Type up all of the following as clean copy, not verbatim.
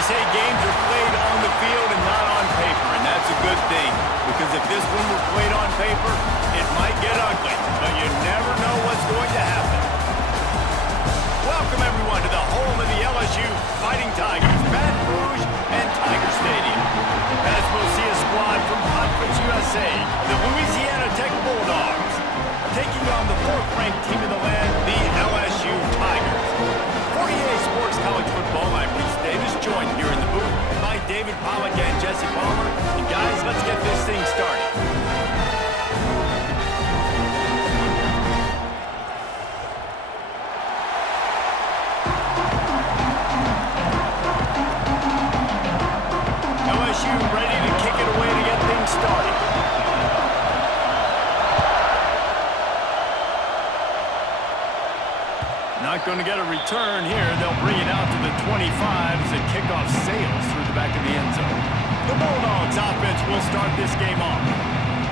They say games are played on the field and not on paper, and that's a good thing. Because if this one were played on paper, it might get ugly, but you never know what's going to happen. Welcome, everyone, to the home of the LSU Fighting Tigers, Baton Rouge and Tiger Stadium. As we'll see a squad from Conference USA, the Louisiana Tech Bulldogs, taking on the fourth-ranked team in the land, the LSU Tigers. For EA Sports College Football, I'm Reese Davis, joined here in the booth by David Pollack and Jesse Palmer. And guys, let's get this thing started. LSU ready to kick it away to get things started. Not going to get a return here. They'll bring it out to the 25 as the kickoff sails through the back of the end zone. The Bulldogs offense will start this game off.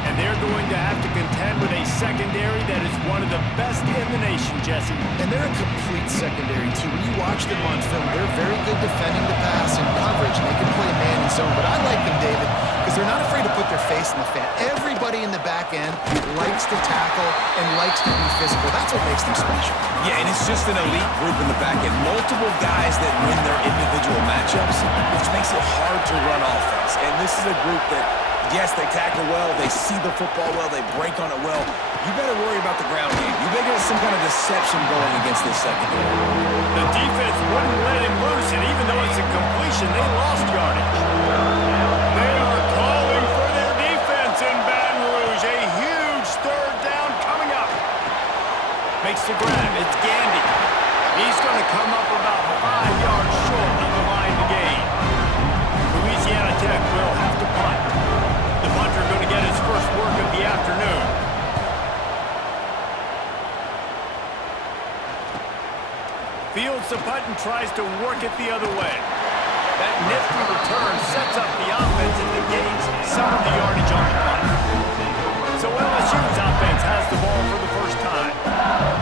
And they're going to have to contend with a secondary that is one of the best in the nation, Jesse. And they're a complete secondary, too. When you watch them on film, they're very good defending the pass and coverage, and they can play man and zone. But I like them, David, because they're not afraid to put their face in the fan. Everybody in the back end likes to tackle and likes to be physical. That's what makes them special. Yeah, and it's just an elite group in the back end. Multiple guys that win their individual matchups, which makes it hard to run offense. And this is a group that, yes, they tackle well, they see the football well, they break on it well. You better worry about the ground game. You better get some kind of deception going against this secondary. The defense wouldn't let him loose, and even though it's a completion, they lost yardage. They are calling for their defense in Baton Rouge. A huge third down coming up. Makes the grab. It's Gandy. He's going to come up about 5 yards short of the line to gain. Louisiana Tech will have to punt. The punter going to get his first work of the afternoon. Fields the punt and tries to work it the other way. That nifty return sets up the offense and negates some of the yardage on the punt. So LSU's offense has the ball for the first time.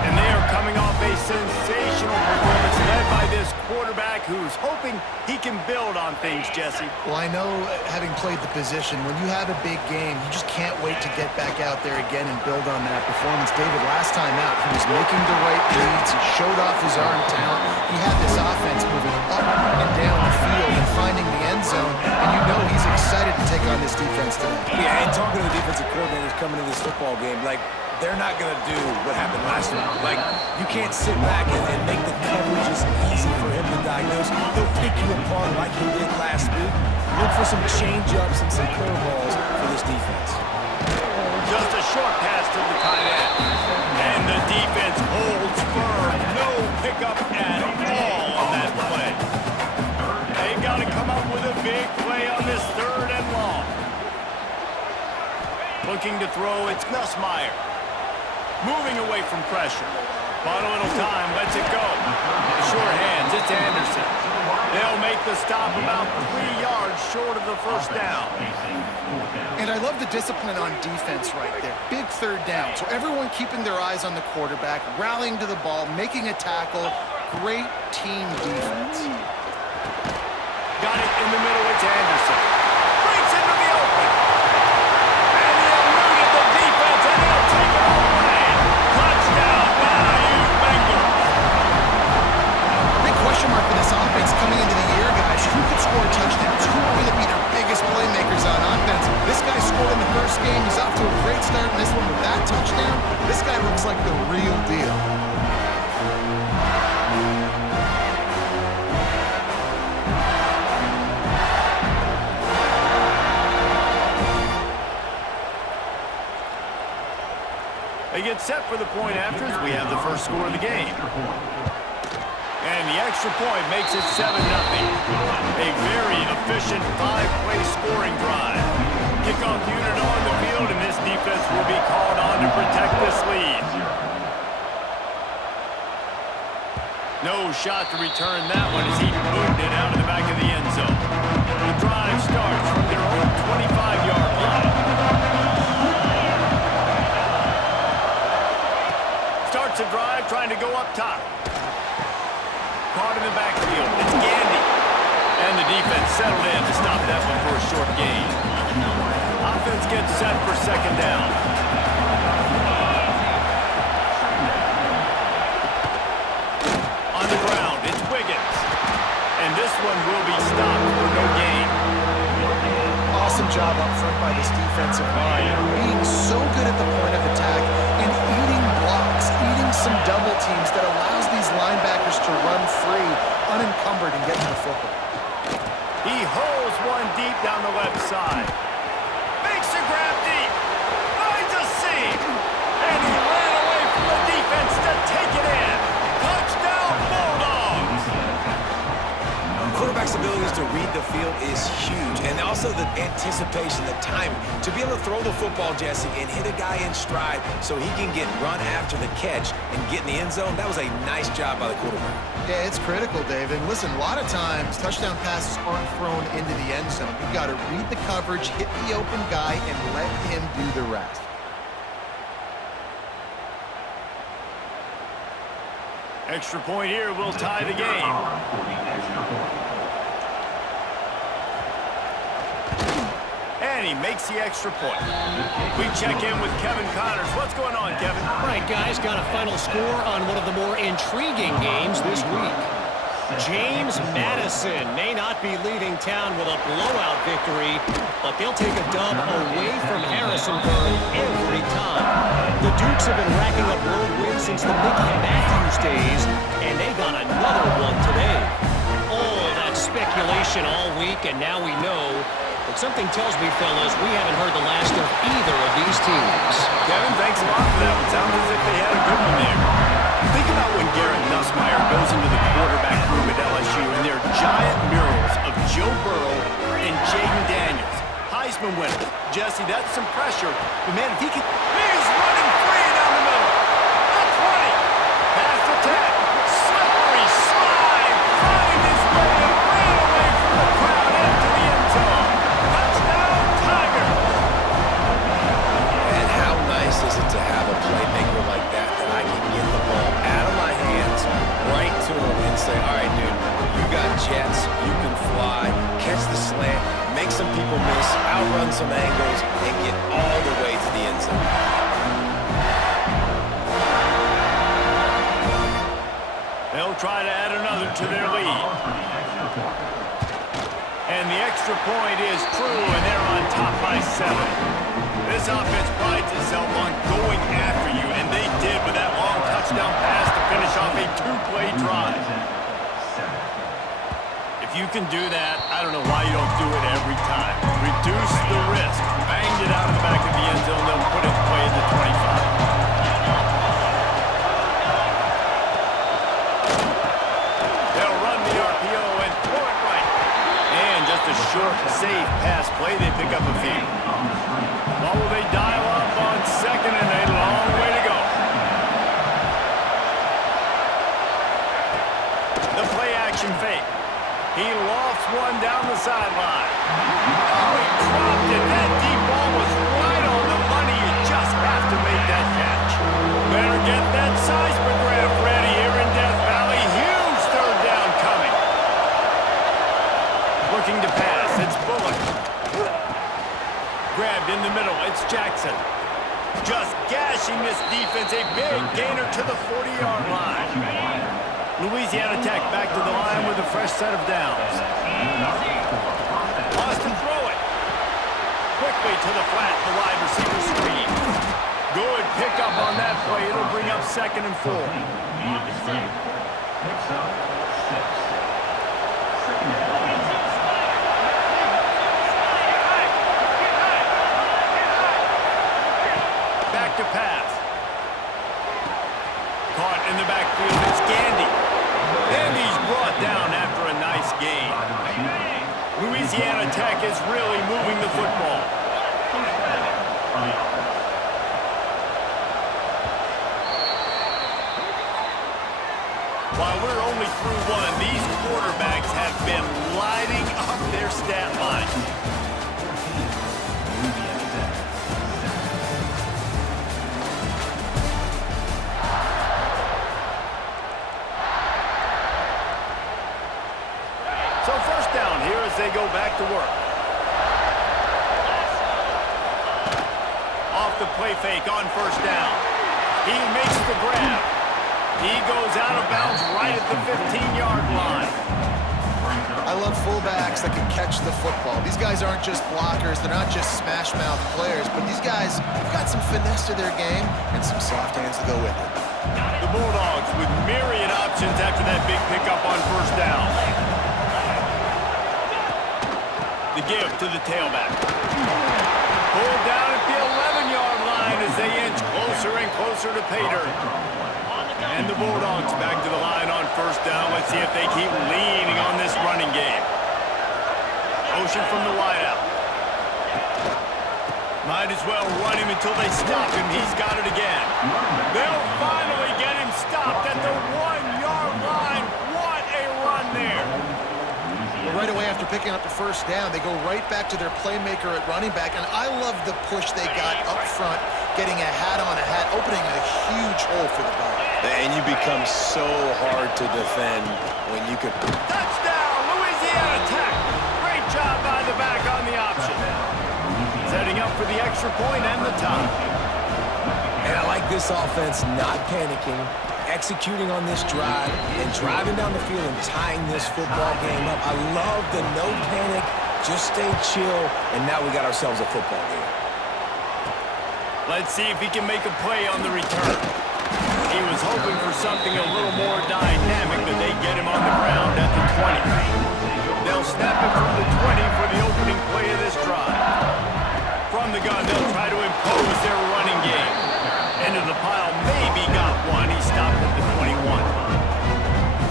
And they are coming off a sensational performance led by this quarterback who's hoping he can build on things, Jesse. Well, I know, having played the position, when you have a big game, you just can't wait to get back out there again and build on that performance. David, last time out, he was making the right reads. He showed off his arm talent. He had this offense moving up and down the field and finding the end zone. And you know he's excited to take on this defense today. Yeah, and talking to the defensive coordinators coming into this football game, like, they're not going to do what happened last week. Like, you can't sit back and make the coverages easy for him to diagnose. He'll pick you apart like he did last week. Look for some change-ups and some curveballs for this defense. Just a short pass to the tight end. And the defense holds firm. No pickup at all on that play. They've got to come up with a big play on this third and long. Looking to throw, it's Nussmeier. Moving away from pressure. Bought a little time, lets it go. The short hands, it's Anderson. They'll make the stop about 3 yards short of the first down. And I love the discipline on defense right there. Big third down. So everyone keeping their eyes on the quarterback, rallying to the ball, making a tackle. Great team defense. Got it in the middle, it's Anderson. Breaks into the open. And he eluded the defense, and he'll take it all away. Touchdown, LSU Bengals. Big question mark for this offense coming into the year, guys. Who could score touchdowns? Who are going to be their biggest playmakers on offense? This guy scored in the first game. He's off to a great start in this one with that touchdown. This guy looks like the real deal. They get set for the point after as we have the first score of the game. And the extra point makes it 7-0. A very efficient 5-play scoring drive. Kickoff unit on the field, and this defense will be called on to protect this lead. No shot to return that one as he booted it out of the back of the end zone. The drive starts from their own 25-yard line. Starts a drive trying to go up top. Caught in the backfield. It's Gandy. And the defense settled in to stop that one for a short gain. Offense gets set for second down. On the ground, it's Wiggins. And this one will be stopped for no gain. Awesome job up front by this defensive line. Being so good at the point of attack and eating blocks, eating some double teams that allows these linebackers to run free, unencumbered, and get to the football. He holds one deep down the left side. Makes a grab deep. Finds a seam. And he ran away from the defense to take it in. Touchdown, Bulldogs. Quarterback's abilities to read the field is huge, and also the anticipation, the timing. To be able to throw the football, Jesse, and hit a guy in stride so he can get run after the catch and get in the end zone, that was a nice job by the quarterback. Yeah, it's critical, David. Listen, a lot of times, touchdown passes aren't thrown into the end zone. You've got to read the coverage, hit the open guy, and let him do the rest. Extra point here will tie the game. And he makes the extra point. We check in with Kevin Connors. What's going on, Kevin? All right, guys, got a final score on one of the more intriguing games this week. James Madison may not be leaving town with a blowout victory, but they'll take a dub away from Harrisonburg every time. The Dukes have been racking up road wins since the Mickey Matthews days, and they got another one today. All that speculation all week, and now we know. But something tells me, fellas, we haven't heard the last of either of these teams. Kevin, thanks a lot for that one. Sounds as if they had a good one there. Think about when Garrett Nussmeier goes into the quarterback room at LSU and there are giant murals of Joe Burrow and Jaden Daniels. Heisman winner. Jesse, that's some pressure. But man, if he can... He's running free down the middle. At 20. Pass the 10. Slippery slide. Find his way and ran away from the crowd into the end zone. Touchdown, Tigers. And how nice is it to have a playmaker like that I can get the ball out of my hands right to him and say, all right, dude, you got jets, you can fly, catch the slant, make some people miss, outrun some angles, and get all the way to the end zone. They'll try to add another to their lead. And the extra point is true, and they're on top by 7. This offense prides itself on going after you, and they did with that long touchdown pass to finish off a 2-play drive. If you can do that, I don't know why you don't do it every time. Reduce the risk. Banged it out of the back of the end zone. They'll put it in play at the 25. They'll run the RPO and throw it right. And just a short, safe pass play. They pick up a few. What will they dial up on second and a long way to go? The play action fake. He lofts one down the sideline. Oh, he dropped it. That deep ball was right on the money. You just have to make that catch. Better get that seismograph ready here in Death Valley. Huge third down coming. Looking to pass. It's Bullock. Grabbed in the middle. It's Jackson. Just gashing this defense. A big gainer to the 40-yard line. Louisiana Tech back to the line with a fresh set of downs. Austin throw it. Quickly to the flat, the wide receiver screen. Good pickup on that play. It'll bring up 2nd and 4. Back to pass. Caught in the backfield. It's Gandy. And he's brought down after a nice gain. Louisiana Tech is really moving the football. While we're only through one, these quarterbacks have been lighting up their stat line. So first down here they go back to work. Off the play fake on first down. He makes the grab. He goes out of bounds right at the 15-yard line. I love fullbacks that can catch the football. These guys aren't just blockers. They're not just smash-mouth players, but these guys have got some finesse to their game and some soft hands to go with it. The Bulldogs with myriad options after that big pickup on first down. The give to the tailback. Pulled down at the 11-yard line as they inch closer and closer to pay dirt. And the Bulldogs back to the line on first down. Let's see if they keep leaning on this running game. Motion from the wideout. Might as well run him until they stop him. He's got it again. They'll finally get him stopped at the 1-yard line. What a run there. Right away after picking up the first down, they go right back to their playmaker at running back, and I love the push they got up front, getting a hat on a hat, opening a huge hole for the ball. And you become so hard to defend when you could... Touchdown, Louisiana Tech. Great job by the back on the option. Setting up for the extra point and the tie. And I like this offense not panicking, executing on this drive, and driving down the field and tying this football game up. I love the no panic, just stay chill, and now we got ourselves a football game. Let's see if he can make a play on the return. He was hoping for something a little more dynamic, but they get him on the ground at the 20. They'll snap it from the 20 for the opening play of this drive. From the gun, they'll try to impose their running game. Into the pile, maybe got one. He stopped at the 21.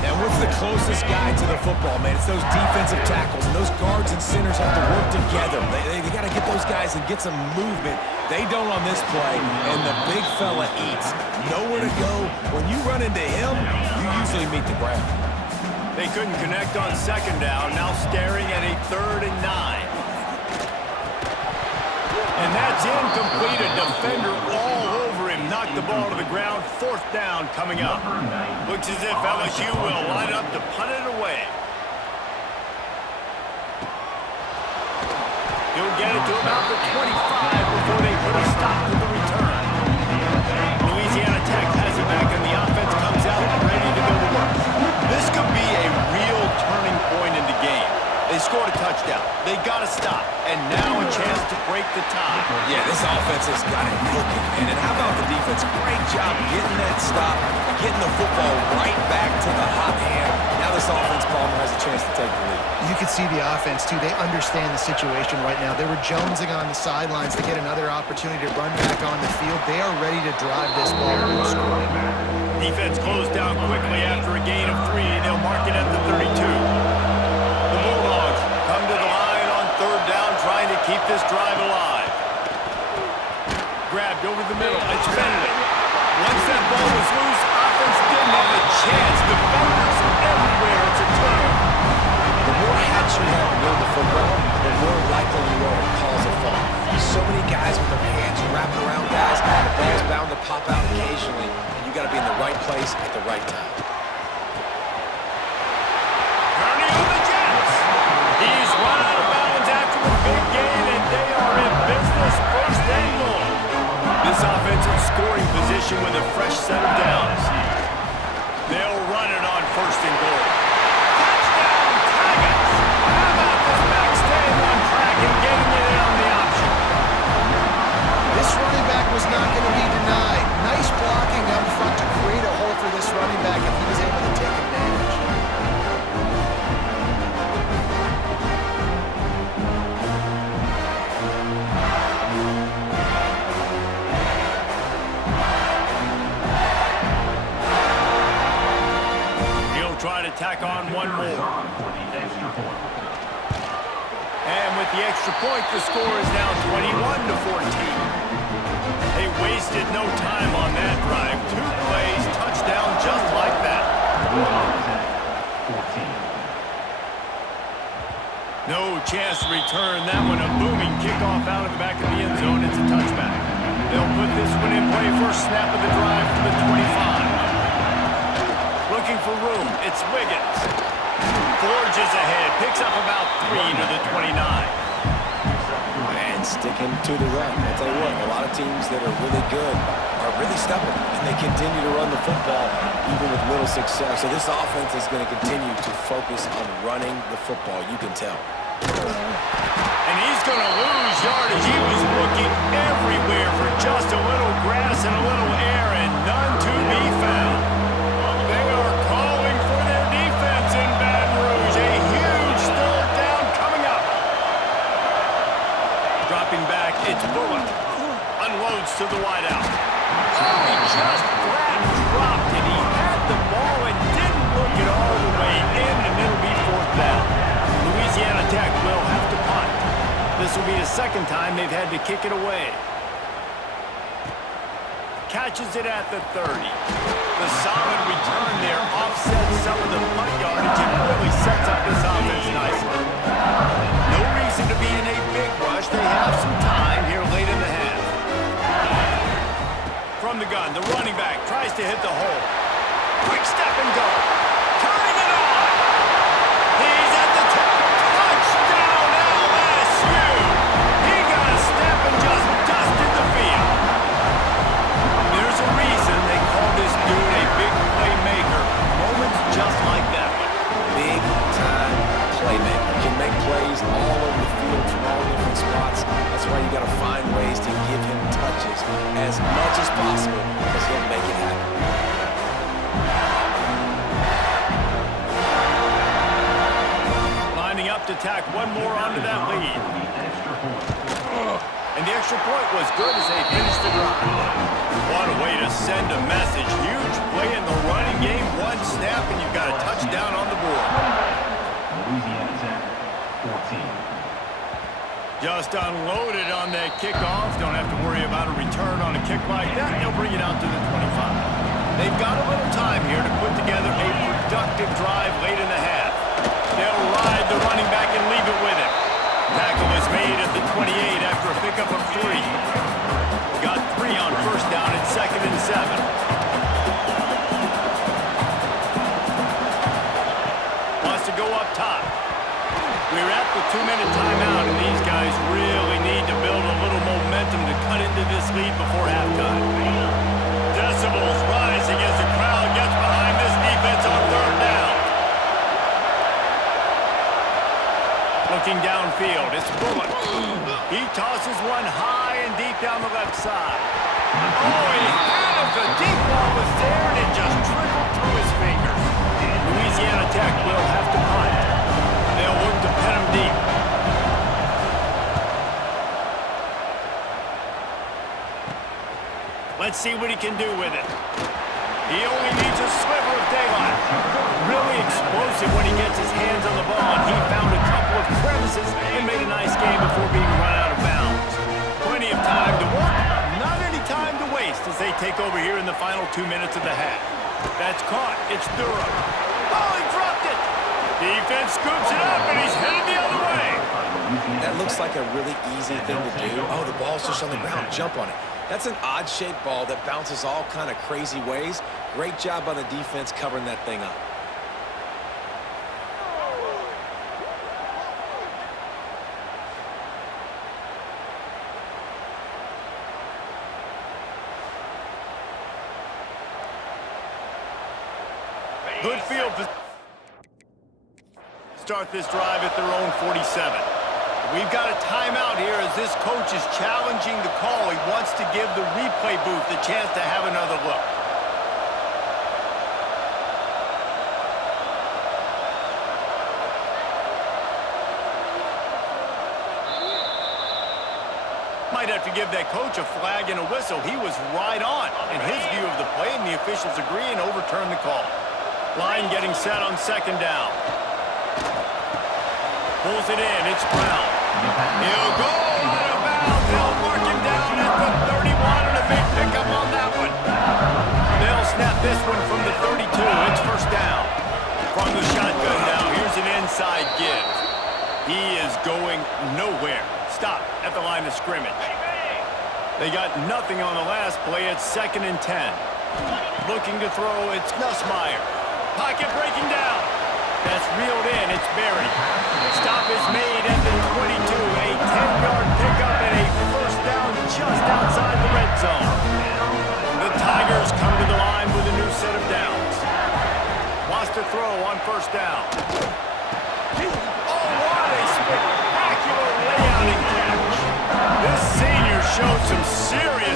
And what's the closest guy to the football, man? It's those defensive tackles, and those guards and centers have to work together. They got to get those guys and get some movement. They don't on this play, and the big fella eats. Nowhere to go. When you run into him, you usually meet the ground. They couldn't connect on second down, now staring at a 3rd and 9. And that's incomplete. A defender all over him. Knocked the ball to the ground. 4th down coming up. Looks as if LSU will line up to punt it away. He'll get it to about the 25 before they put a stop to the return. Louisiana Tech has it back, and the offense comes out ready to go to work. This could be a real turning point in the game. They scored a touchdown. They got to stop. And now a chance to break the tie. Yeah, this offense has got it cooking. And then how about the defense? Great job getting that stop, getting the football right back to the hot hand. Now this offense, Palmer, has a chance to take the lead. You can see the offense, too. They understand the situation right now. They were jonesing on the sidelines to get another opportunity to run back on the field. They are ready to drive this ball to the score. Defense closed down quickly after a gain of 3. They'll mark it at the 32. The Bulldogs come to the line on 3rd down, trying to keep this drive alive. Grabbed over the middle. It's Finley. Once that ball was loose, offense didn't have a chance. Defenders everywhere. It's a turnover. The more hats you have near the football, the more likely you are to cause a fall. So many guys with their hands wrapping around guys, the ball's bound to pop out occasionally, and you got to be in the right place at the right time. Kearney on the Jets. He's run out of bounds after the big gain, and they are in business. 1st and goal. This offensive scoring position with a fresh set of downs. They'll run it on 1st and goal. Touchdown, Tigers! How about this back staying on track and getting it in on the option? This running back was not going to be denied. Nice blocking up front to create a hole for this running back, and he was able to take advantage. Try to tack on one more. And with the extra point, the score is now 21-14. They wasted no time on that drive. 2 plays, touchdown just like that. No chance to return that one. A booming kickoff out of the back of the end zone. It's a touchback. They'll put this one in play. First snap of the drive from the 25. Looking for room. It's Wiggins. Forges ahead. Picks up about 3 to sticking to the run. I'll tell you what, a lot of teams that are really good are really stubborn, and they continue to run the football even with little success. So this offense is going to continue to focus on running the football. You can tell. And he's going to lose yardage. He was looking everywhere for just a little grass and a little air, and none to be found. They are calling for their defense in Baton Rouge. A huge third down coming up. Dropping back, it's Bullock. Unloads to the wideout. Oh, he just flat dropped it. He had the ball and didn't look it all the way in, and it'll be fourth down. Louisiana Tech will have to punt. This will be the second time they've had to kick it away. Catches it at the 30. The solid return there offsets some of the punt yardage and really sets up this offense nicely. No reason to be in a big rush. They have some time here late in the half. From the gun, the running back tries to hit the hole. Quick step and go. Turning it on. He's at the top. Touchdown, LSU. He got a step and just dusted the field. There's a reason they call this dude a big playmaker. Moments just like that one. Big time playmaker. Can make plays all over the field from all different spots. That's why you got to find ways to give him touches as much as possible because he'll make it happen. Lining up to tack one more onto that lead. And the extra point was good as they finished the drive. What a way to send a message. Huge play in the running game. One snap and you've got a touchdown on the board. Louisiana Tech, 14. Just unloaded on that kickoff. Don't have to worry about a return on a kick like that. They'll bring it out to the 25. They've got a little time here to put together a productive drive late in the half. They'll ride the running back and leave it with him. Tackle is made at the 28 after a pickup of 3. Got 3 on first down and 2nd and 7. Wants to go up top. We're at the 2-minute timeout, and these guys really need to build a little momentum to cut into this lead before halftime. Decibels rising as the crowd gets behind this defense on third down. Looking downfield, it's Bullock. He tosses one high and deep down the left side. Oh, he had it. The deep ball was there, and it just trickled through his fingers. Louisiana Tech will have to punt. They'll look to pin him deep. Let's see what he can do with it. He only needs a sliver of daylight. Really explosive when he gets his hands on the ball, and he found a couple of crevices and made a nice game before being run out of bounds. Plenty of time to work, not any time to waste as they take over here in the final 2 minutes of the half. That's caught. It's Durham. Oh, he dropped it. Defense scoops it up, and he's headed the other way. That looks like a really easy thing to do. Oh, the ball's just on the ground. Jump on it. That's an odd-shaped ball that bounces all kind of crazy ways. Great job by the defense covering that thing up. Good field position. Start this drive at their own 47. We've got a timeout here as this coach is challenging the call. He wants to give the replay booth the chance to have another look. Might have to give that coach a flag and a whistle. He was right on in his view of the play, and the officials agree and overturn the call. Line getting set on 2nd down. Pulls it in. It's Brown. He'll go out of bounds. They'll mark him down at the 31 and a big pickup on that one. They'll snap this one from the 32. It's first down. From the shotgun now. Here's an inside give. He is going nowhere. Stop at the line of scrimmage. They got nothing on the last play. It's 2nd and 10. Looking to throw. It's Nussmeier. Pocket breaking down. That's reeled in. It's buried. Stop is made at the 22. A 10-yard pickup and a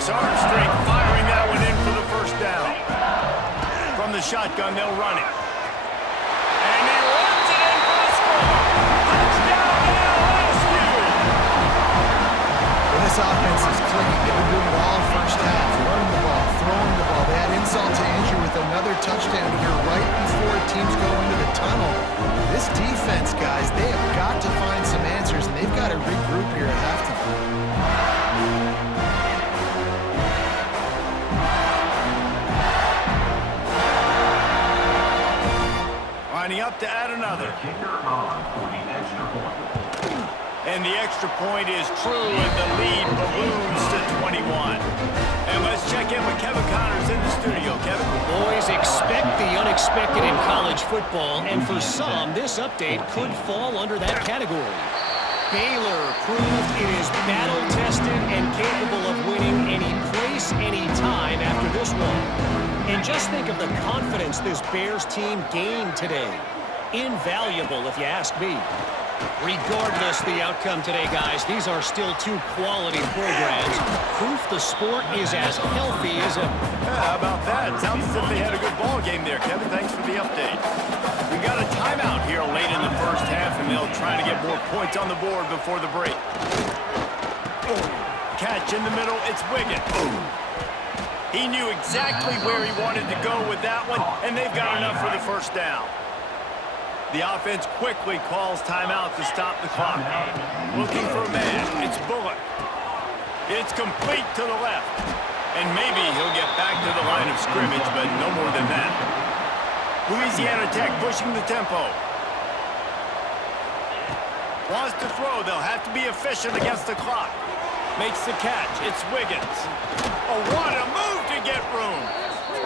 arm strength, firing that one in for the first down. From the shotgun, they'll run it. And he runs it in for the score. Touchdown, LSU! Well, this offense is clicking. They've been doing it all first half. Running the ball, throwing the ball. They had insult to injury with another touchdown here right before teams go into the tunnel. This defense, guys, they have got to find some answers, and they've got to regroup here at halftime. Lining up to add another. And the extra point is true, and the lead balloons to 21. And let's check in with Kevin Connors in the studio. Kevin? Boys, expect the unexpected in college football, and for some, this update could fall under that category. Baylor proved it is battle-tested and capable of winning any place, any time after this one. And just think of the confidence this Bears team gained today. Invaluable, if you ask me. Regardless the outcome today, guys, these are still two quality programs. Proof the sport is as healthy as ever. Yeah, how about that? Sounds as if they had a good ball game there, Kevin. Thanks for the update. We got a timeout here late in the first half, and they'll try to get more points on the board before the break. Catch in the middle, it's Wiggins. He knew exactly where he wanted to go with that one, and they've got enough for the first down. The offense quickly calls timeout to stop the clock. Looking for a man. It's Bullock. It's complete to the left. And maybe he'll get back to the line of scrimmage, but no more than that. Louisiana Tech pushing the tempo. Wants to throw. They'll have to be efficient against the clock. Makes the catch. It's Wiggins. Oh, what a move to get room.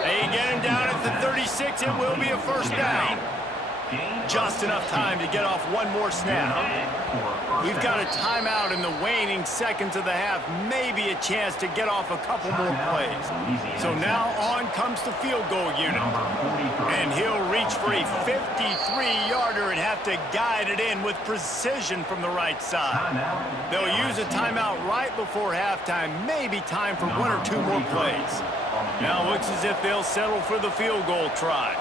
They get him down at the 36. It will be a first down. Just enough time to get off one more snap. We've got a timeout in the waning seconds of the half. Maybe a chance to get off a couple more plays. So now on comes the field goal unit. And he'll reach for a 53-yarder and have to guide it in with precision from the right side. They'll use a timeout right before halftime. Maybe time for one or two more plays. Now looks as if they'll settle for the field goal try.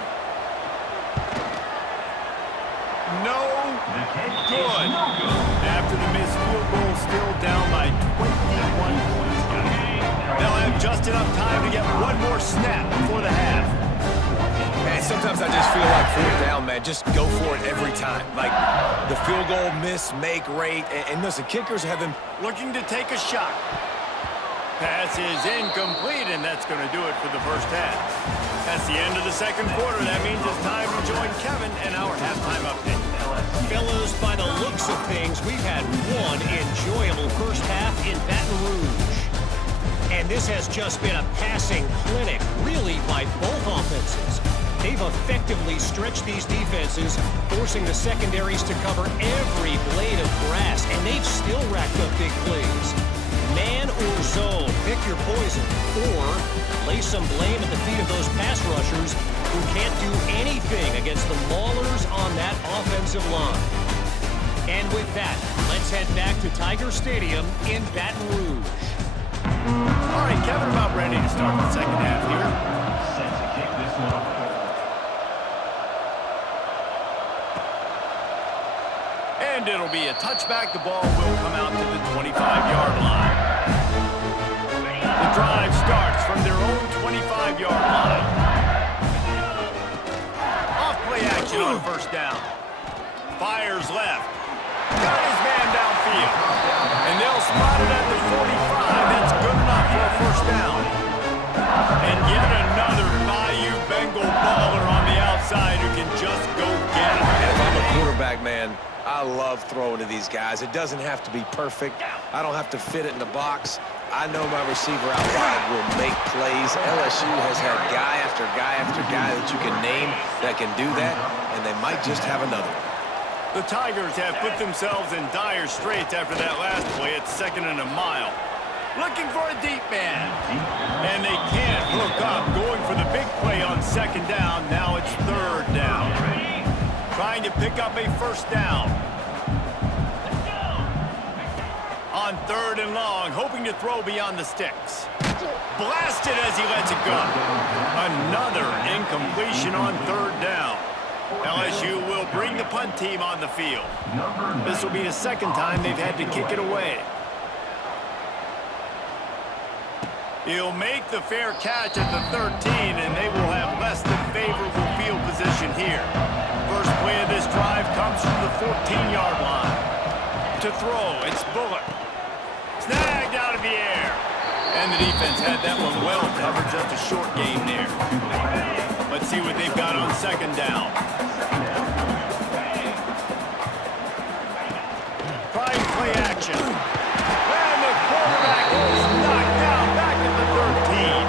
No good. After the missed field goal, still down by 21 points. They'll have just enough time to get one more snap before the half. Man, sometimes I just feel like fourth down, man. Just go for it every time. Like the field goal miss, make rate. And listen, kickers have been looking to take a shot. Pass is incomplete, and that's going to do it for the first half. That's the end of the second quarter. That means it's time to join Kevin and our halftime update. Fellas, by the looks of things, we've had one enjoyable first half in Baton Rouge. And this has just been a passing clinic, really, by both offenses. They've effectively stretched these defenses, forcing the secondaries to cover every blade of grass, and they've still racked up big plays. Man or zone, pick your poison, or lay some blame at the feet of those pass rushers who can't do anything against the maulers on that offensive line. And with that, let's head back to Tiger Stadium in Baton Rouge. All right, Kevin, about ready to start the second half here. Set to kick this one off. And it'll be a touchback. The ball will come out to the 25-yard line. The drive starts from their own 25-yard line. Off-play action on first down. Fires left. Got his man downfield. And they'll spot it at the 45. That's good enough for a first down. And yet another Bayou Bengal baller on the outside who can just go get it. And if I'm a quarterback, man, I love throwing to these guys. It doesn't have to be perfect. I don't have to fit it in the box. I know my receiver out wide will make plays. LSU has had guy after guy after guy that you can name that can do that, and they might just have another one. The Tigers have put themselves in dire straits after that last play at 2nd and a mile. Looking for a deep man. And they can't hook up. Going for the big play on 2nd down. Now it's 3rd down. Trying to pick up a first down. On 3rd and long, hoping to throw beyond the sticks. Blasted as he lets it go. Another incompletion on third down. LSU will bring the punt team on the field. This will be the second time they've had to kick it away. He'll make the fair catch at the 13, and they will have less than favorable field position here. First play of this drive comes from the 14-yard line. To throw, it's Bullock. Snagged out of the air. And the defense had that one well covered, just a short gain there. Let's see what they've got on second down. Prime play action. And the quarterback is knocked down back at the 13.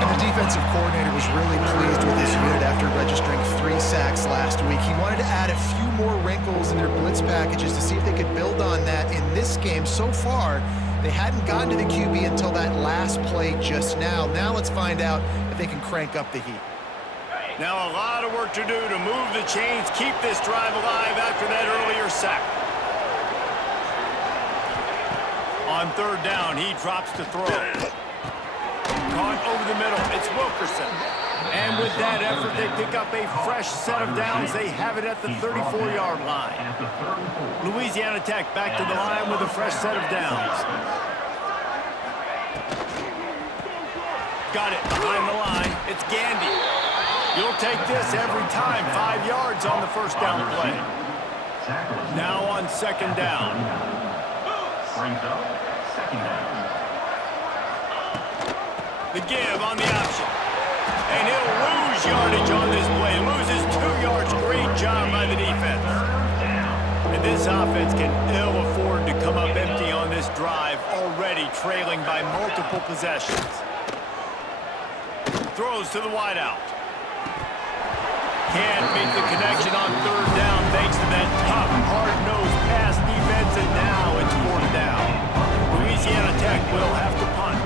And the defensive coordinator was really pleased with his unit after registering 3 sacks last week. He wanted to add a few more wrinkles in their blitz packages to see if they could build on that in this game. So far, they hadn't gotten to the QB until that last play just now. Now let's find out if they can crank up the heat. Now a lot of work to do to move the chains, keep this drive alive after that earlier sack. On third down, he drops to throw. Caught over the middle, it's Wilkerson. And with that effort, they pick up a fresh set of downs. They have it at the 34-yard line. Louisiana Tech back to the line with a fresh set of downs. Got it behind the line. It's Gandy. You'll take this every time. 5 yards on the first down play. Now on second down. Brings up second down. The give on the option. And he'll lose yardage on this play. Loses 2 yards. Great job by the defense. And this offense can ill afford to come up empty on this drive, already trailing by multiple possessions. Throws to the wideout. Can't make the connection on third down thanks to that tough, hard-nosed pass defense, and now it's fourth down. Louisiana Tech will have to punt.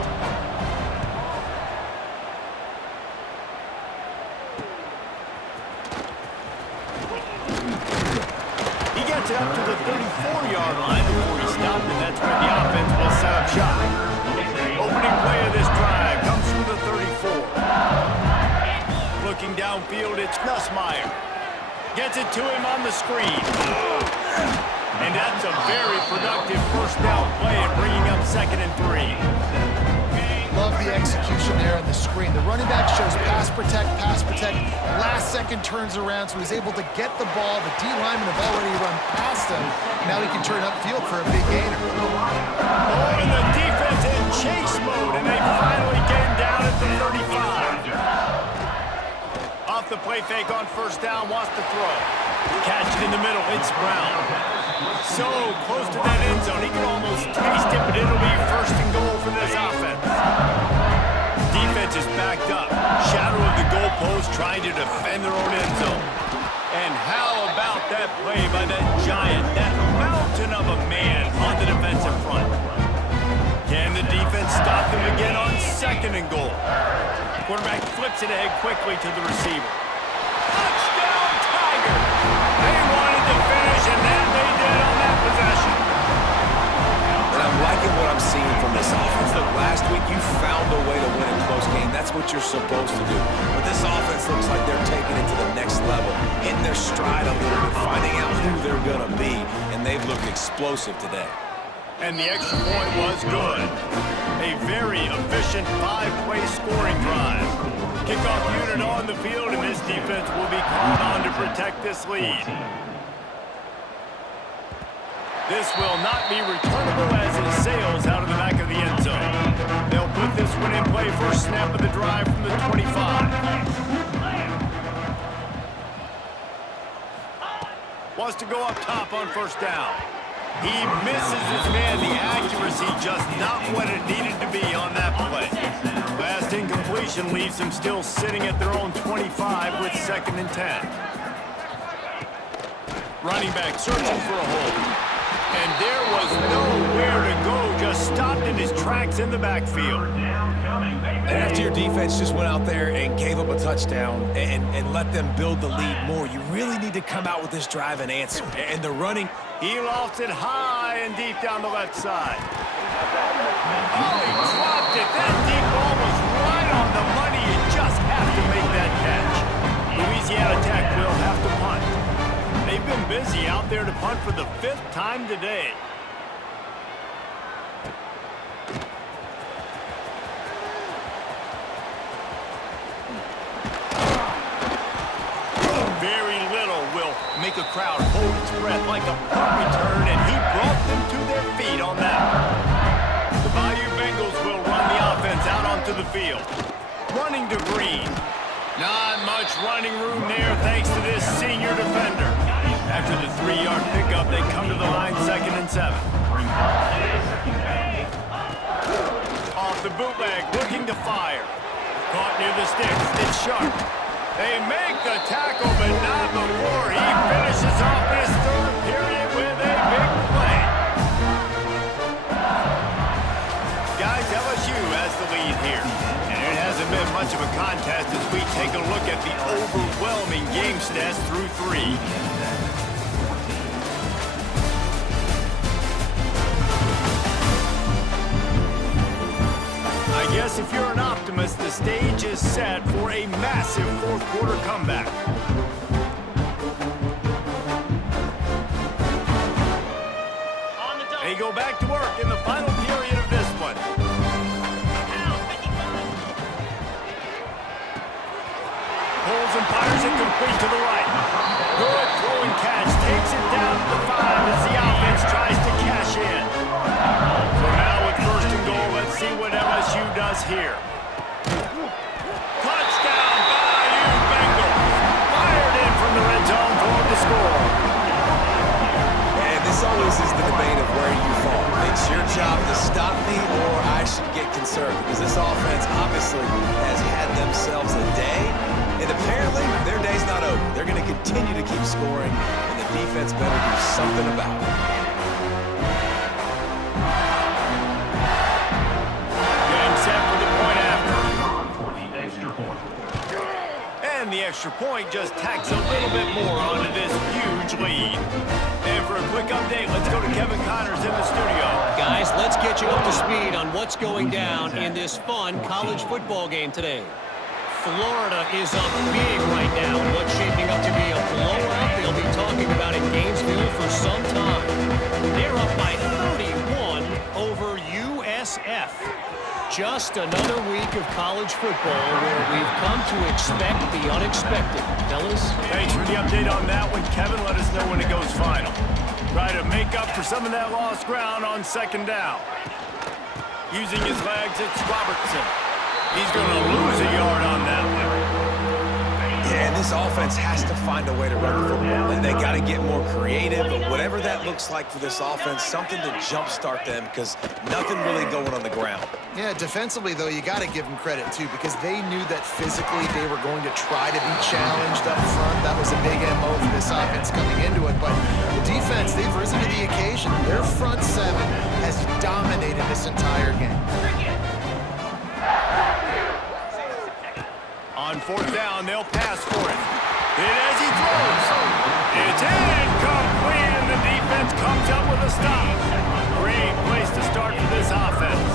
He gets it up to the 34-yard line before he stopped, and that's when the offense will set up shop. Opening play of this drive comes from the 34. Looking downfield, it's Nussmeier. Gets it to him on the screen. And that's a very productive first down play and bringing up 2nd and 3. Love the execution there on the screen. The running back shows pass protect. Last second turns around, so he's able to get the ball. The D linemen have already run past him. Now he can turn upfield for a big gainer. Oh, and the defense in chase mode, and they finally get him down at the 35. Off the play fake on first down, wants to throw. Catch it in the middle, it's Brown. So close to that end zone, he can almost taste it, but it'll be 1st and goal for this offense. Defense is backed up. Shadow of the goalpost trying to defend their own end zone. And how about that play by that giant, that mountain of a man on the defensive front? Can the defense stop them again on 2nd and goal? Quarterback flips it ahead quickly to the receiver. Touchdown, Tigers! They wanted to finish, and that they did on that possession. And I'm liking what I'm seeing from this offense. Look, last week you found a way to win a close game. That's what you're supposed to do. But this offense looks like they're taking it to the next level, hitting their stride a little bit, finding out who they're going to be, and they've looked explosive today. And the extra point was good. A very efficient 5-play scoring drive. Kickoff unit on the field, and this defense will be called on to protect this lead. This will not be returnable as it sails out of the back of the end zone. They'll put this one in play first snap of the drive from the 25. Wants to go up top on first down. He misses his man. The accuracy just not what it needed to be on that play. Last incompletion leaves them still sitting at their own 25 with 2nd and 10. Running back searching for a hole. And there was nowhere to go, just stopped in his tracks in the backfield. And after your defense just went out there and gave up a touchdown and let them build the lead more, you really need to come out with this drive and answer. And the running... He lofts it high and deep down the left side. Oh, he dropped it. That deep ball Louisiana Tech will have to punt. They've been busy out there to punt for the 5th time today. Very little will make a crowd hold its breath like a punt return, and he brought them to their feet on that. The Bayou Bengals will run the offense out onto the field. Running to Green. Not much running room there thanks to this senior defender. After the 3-yard pickup, they come to the line 2nd and 7. Off the bootleg, looking to fire. Caught near the sticks. It's Sharp. They make the tackle, but not before he finishes off this 3rd period with a big play. Guys, LSU has the lead here. And it hasn't been much of a contest as we take a look at the overwhelming game stats through 3. I guess if you're an optimist, the stage is set for a massive 4th quarter comeback. They go back to work in the final period of this one. Pulls and fires it complete to the right. Good throwing catch, takes it down to the 5 as the offense tries to cash in. So now with 1st and goal, let's see what LSU does here. Touchdown, Bayou Bengals. Fired in from the red zone for him to score. And this always is the debate of where you fall. It's your job to stop me or I should get concerned because this offense obviously has had themselves a day. And apparently, their day's not over. They're going to continue to keep scoring, and the defense better do something about it. Getting set for the point after. For the extra point. And the extra point just tacks a little bit more onto this huge lead. And for a quick update, let's go to Kevin Connors in the studio. Guys, let's get you up to speed on what's going down in this fun college football game today. Florida is up big right now in what's shaping up to be a blowout they'll be talking about in Gainesville for some time. They're up by 31 over USF. Just another week of college football where we've come to expect the unexpected. Fellas? Thanks for the update on that one, Kevin. Let us know when it goes final. Try to make up for some of that lost ground on 2nd down. Using his legs, it's Robertson. He's going to lose a yard on that one. Yeah, and this offense has to find a way to run the football. And they got to get more creative, but whatever that looks like for this offense, something to jumpstart them because nothing really going on the ground. Yeah, defensively, though, you got to give them credit, too, because they knew that physically they were going to try to be challenged up front. That was a big MO for this offense coming into it. But the defense, they've risen to the occasion. Their front 7 has dominated this entire game. On 4th down, they'll pass for it. And as he throws, it's incomplete, and the defense comes up with a stop. Great place to start for this offense.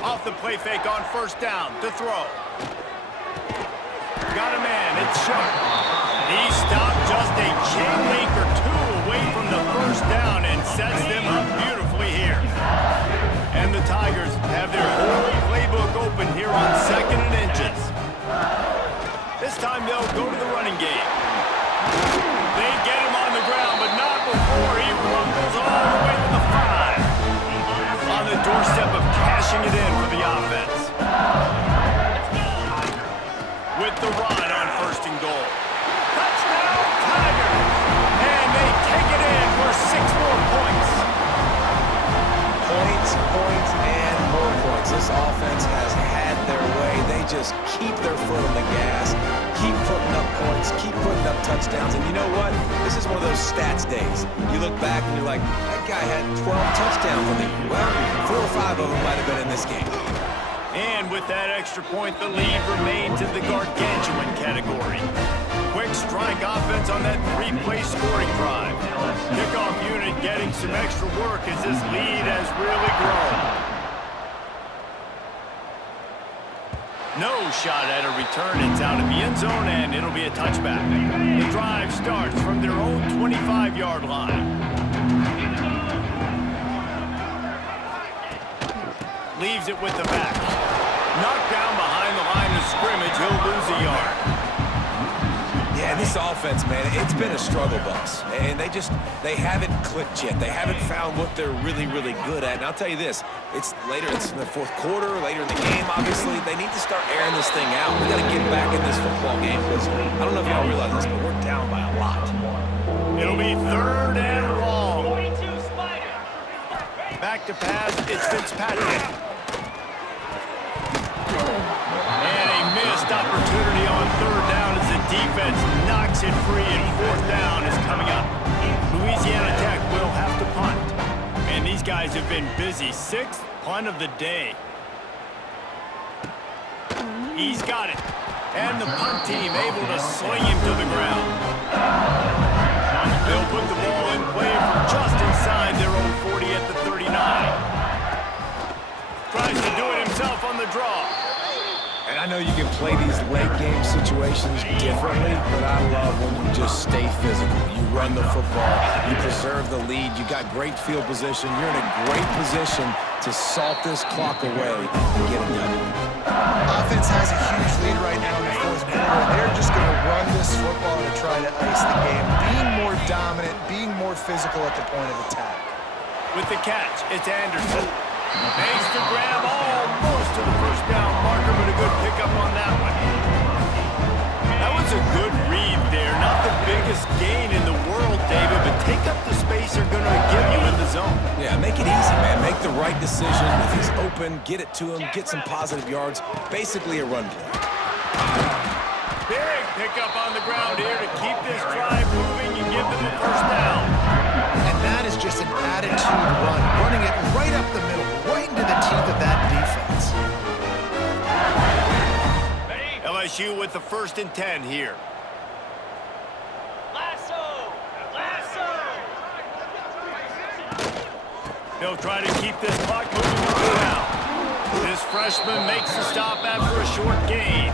Off the play fake on 1st down to throw. Got a man, it's Sharp. He stopped just a chain link or 2 away from the 1st down and sets them up beautifully here. And the Tigers have their whole playbook open here on 2nd and inches. This time they'll go to the running game. They get him on the ground, but not before he rumbles all the way to the 5. On the doorstep of cashing it in for the offense. With the run on 1st and goal. Touchdown, Tigers! And they take it in for 6 more points. Points, and more points. This offense has had their way. They just keep their foot on the gas, keep putting up points, keep putting up touchdowns. And you know what? This is one of those stats days. You look back and you're like, that guy had 12 touchdowns on the year. Well, 4 or 5 of them might have been in this game. And with that extra point, the lead remains in the gargantuan category. Quick strike offense on that 3-play scoring drive. Kickoff unit getting some extra work as this lead has really grown. No shot at a return. It's out of the end zone, and it'll be a touchback. The drive starts from their own 25-yard line. Leaves it with the back. Knocked down behind the line of scrimmage. He'll lose a yard. Yeah, this offense, man, it's been a struggle bus. And they haven't clicked yet. They haven't found what they're really, really good at. And I'll tell you this, it's in the fourth quarter, later in the game, obviously. They need to start airing this thing out. We got to get back in this football game because I don't know if y'all realize this, but we're down by a lot. It'll be 3rd and long. Back to pass, it's Fitzpatrick. And a missed opportunity on 3rd down as the defense knocks it free, and 4th down is coming up. Louisiana Tech will have to punt. And these guys have been busy. 6th punt of the day. He's got it. And the punt team able to sling him to the ground. They'll put the ball in play from just inside their own 40 at the 39. Tries to do it himself on the draw. And I know you can play these late game situations differently, but I love when you just stay physical. You run the football, you preserve the lead, you got great field position, you're in a great position to salt this clock away and get a W. Offense has a huge lead right now in the 4th quarter, and they're just going to run this football to try to ice the game, being more dominant, being more physical at the point of attack. With the catch, it's Anderson. Makes the grab almost to the 1st down marker, but a good pickup on that one. That was a good read there. Not the biggest gain in the world, David, but take up the space they're going to give you in the zone. Yeah, make it easy, man. Make the right decision. If he's open, get it to him, get some positive yards. Basically a run play. Big pickup on the ground here to keep this drive moving and give them a 1st down. And that is just an attitude run, running it right up the middle, right into the teeth of that defense. LSU with the 1st and 10 here. Lasso! They'll try to keep this clock moving around. This freshman makes the stop after a short gain.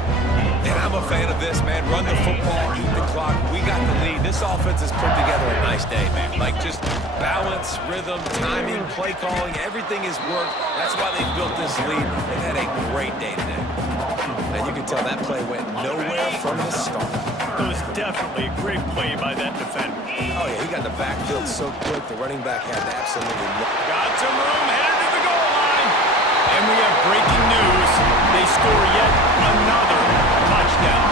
And I'm a fan of this, man. Run the football, eat the clock. We got the lead. This offense has put together a nice day, man. Like, just balance, rhythm, timing, play calling, everything has worked. That's why they built this lead. They've had a great day today. And you can tell that play went nowhere from the start. It was definitely a great play by that defender. Oh, yeah, he got the backfield so quick. The running back had absolutely no... Got some room, headed to the goal line. And we have breaking news. They score yet another touchdown.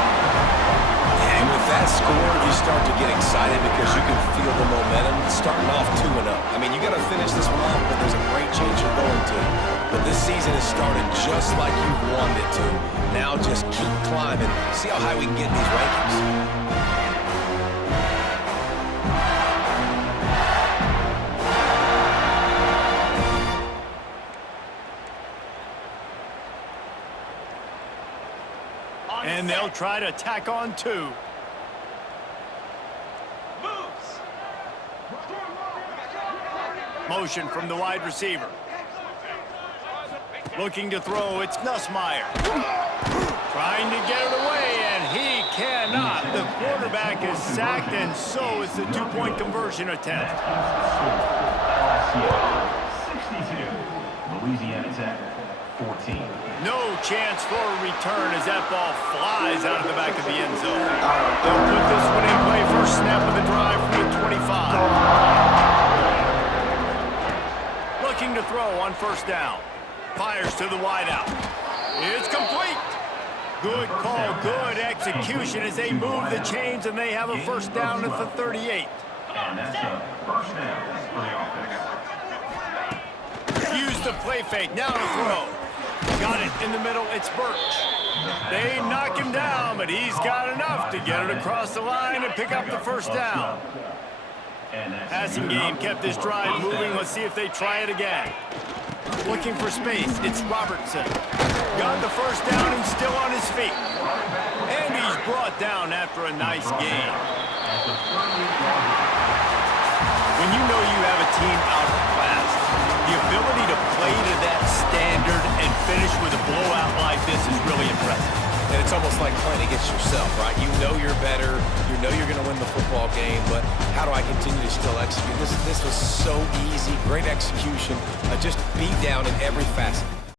And with that score, you start to get excited because you can feel the momentum starting off 2-0. I mean, you got to finish this one off, but there's a great change you're going to. But this season has started just like you wanted it to. Now just keep climbing. See how high we can get in these rankings. And they'll try to tack on 2. Motion from the wide receiver. Looking to throw, it's Nussmeier. Trying to get it away, and he cannot. The quarterback is sacked, and so is the 2-point conversion attempt. 62. Louisiana Tech, 14. No chance for a return as that ball flies out of the back of the end zone. They'll put this one in play. First snap of the drive from the 25. Looking to throw on 1st down. Fires to the wideout. It's complete. Good call, good execution as they move the chains, and they have a 1st down at the 38. And that's a 1st down for the offense. Use the play fake. Now to throw. Got it in the middle. It's Birch. They knock him down, but he's got enough to get it across the line and pick up the 1st down. Passing game kept this drive moving. Let's see if they try it again. Looking for space. It's Robertson. Got the 1st down and still on his feet. And he's brought down after a nice game. When you know you have a team outclassed, the ability to play to that standard and finish with a blowout like this is really impressive. And it's almost like playing against yourself, right? You know you're better. You know you're going to win the football game, but how do I continue to still execute? This was so easy. Great execution. Just beat down in every facet.